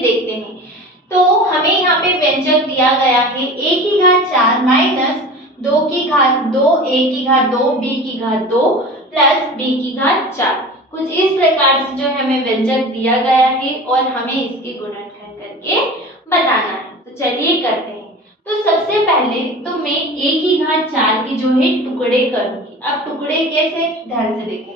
देखते हैं। तो हमें यहाँ पे व्यंजक दिया गया है a की घात 4 माइनस 2 की घात 2 a की घात 2 b की घात 2 प्लस b की घात 4। कुछ इस प्रकार से जो है हमें व्यंजक दिया गया है और हमें इसके गुणनखंड करके बताना है। तो चलिए करते हैं। तो सबसे पहले तो मैं a की घात 4 के जो है टुकड़े करूंगी। अब टुकड़े कैसे, ध्यान से देखो।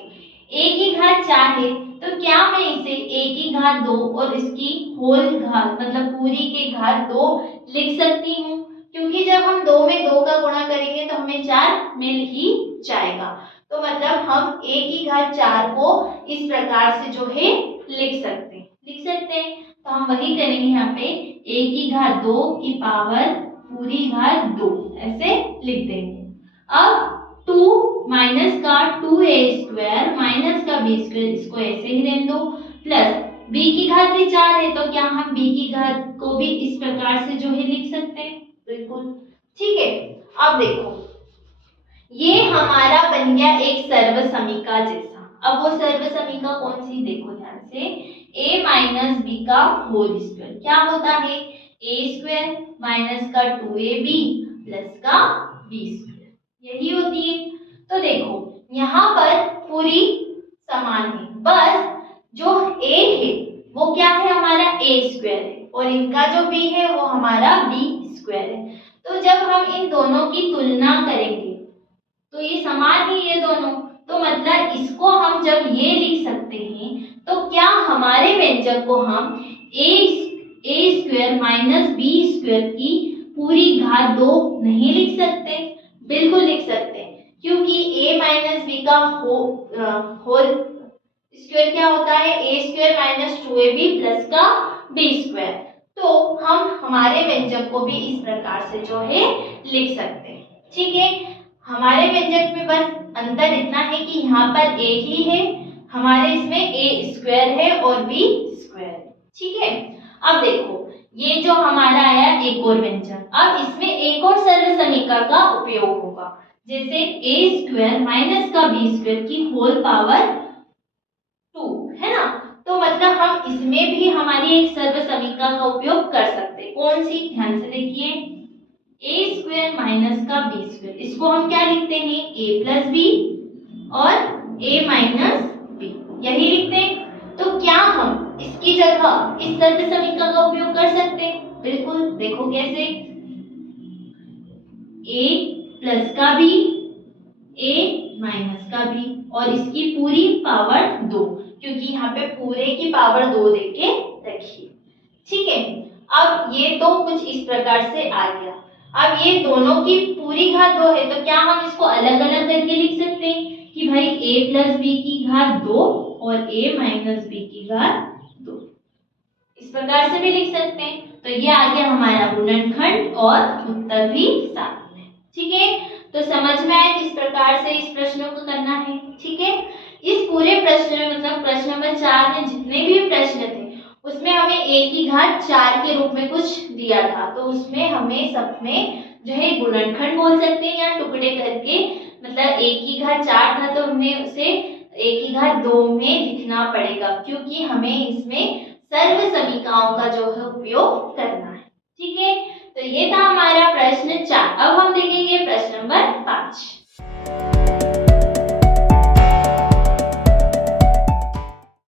a की घात 4 है तो क्या मैं इसे a की घात 2 और इसकी होल घात मतलब पूरी के घात 2 लिख सकती हूँ, क्योंकि जब हम 2 में 2 का गुणा करेंगे तो हमें 4 मिल ही जाएगा। तो मतलब हम a की घात 4 को इस प्रकार से जो है लिख सकते हैं। तो हम वही करेंगे, यहाँ पे a की घात 2 की पावर पूरी घात 2 ऐसे लिख देंगे। अब 2 माइनस का 2a स्क्वायर माइनस का b स्क्वायर, इसको ऐसे ही रहने दो, प्लस b की घात भी 4 है तो क्या हम b की घात को भी इस प्रकार से जो है लिख सकते हैं, बिल्कुल ठीक है। अब देखो ये हमारा बन गया एक सर्वसमीका जैसा। अब वो सर्वसमीका कौन सी, देखो ध्यान से, a माइनस b का होल स्क्वायर क्या होता है, a स्क्वायर माइनस का 2ab प्लस का b स्क्वायर, यही होती है। तो देखो यहाँ पर पूरी समान है, बस जो a है वो क्या है, हमारा a स्क्वायर है और इनका जो b है वो हमारा b स्क्वायर है। तो जब हम इन दोनों की तुलना करेंगे तो ये समान ही ये दोनों, तो मतलब इसको हम जब ये लिख सकते हैं तो क्या हमारे व्यंजक को हम a square minus b square की पूरी घात 2 नहीं लिख सकते, बिल्कुल लिख सकते हैं, क्योंकि a माइनस b का होल स्क्वायर क्या होता है, a square minus 2ab plus का b स्क्वायर। तो हम हमारे व्यंजक को भी इस प्रकार से जो है लिख सकते हैं, ठीक है। हमारे व्यंजक में बस अंतर इतना है कि यहाँ पर a ही है, हमारे इसमें a स्क्वायर है और b स्क्वायर है, ठीक है। अब देखो ये जो हमारा आया एक और व्यंजक, अब इसमें एक और सर्वसमीका का उपयोग होगा, जैसे a स्क्वायर माइनस का b स्क्वायर की होल पावर 2 है ना। तो मतलब हम इसमें भी हमारी एक सर्वसमीका का उपयोग कर सकते हैं, कौन सी, ध्यान से देखिए, a स्क्वायर माइनस का b स्क्वायर, इसको हम क्या लिखते हैं, a प्लस b और a माइनस b, यही लिखते हैं। तो क्या हम इसकी जगह इस सर्वसमीका का उपयोग कर सकते हैं, बिल्कुल, देखो कैसे, a प्लस का b a माइनस का b और इसकी पूरी पावर 2, क्योंकि यहाँ पे पूरे की पावर 2 देके रखिए, ठीक है। अब ये तो कुछ इस प्रकार से आ गया। अब ये दोनों की पूरी घात 2 है तो क्या हम इसको अलग अलग करके लिख सकते हैं कि भाई a प्लस b की घात 2 और a माइनस b की घात 2, इस प्रकार से भी लिख सकते हैं। तो ये आ गया हमारा गुणनखंड और उत्तर भी साथ में, ठीक है। तो समझ में आया किस प्रकार से इस प्रश्नों को करना है, ठीक है। इस पूरे प्रश्न में मतलब प्रश्न नंबर 4 में जितने भी प्रश्न थे उसमें हमें a की घात 4 के रूप में कुछ दिया था, तो उसमें हमें सब में जो है गुणनखंड बोल सकते हैं या टुकड़े करके, मतलब a की घात 4 था तो हमें उसे a की घात 2 में लिखना पड़ेगा, क्योंकि हमें इसमें सर्वसमीकाओं का जो है उपयोग करना है, ठीक है। तो ये था हमारा प्रश्न 4। अब हम देखेंगे प्रश्न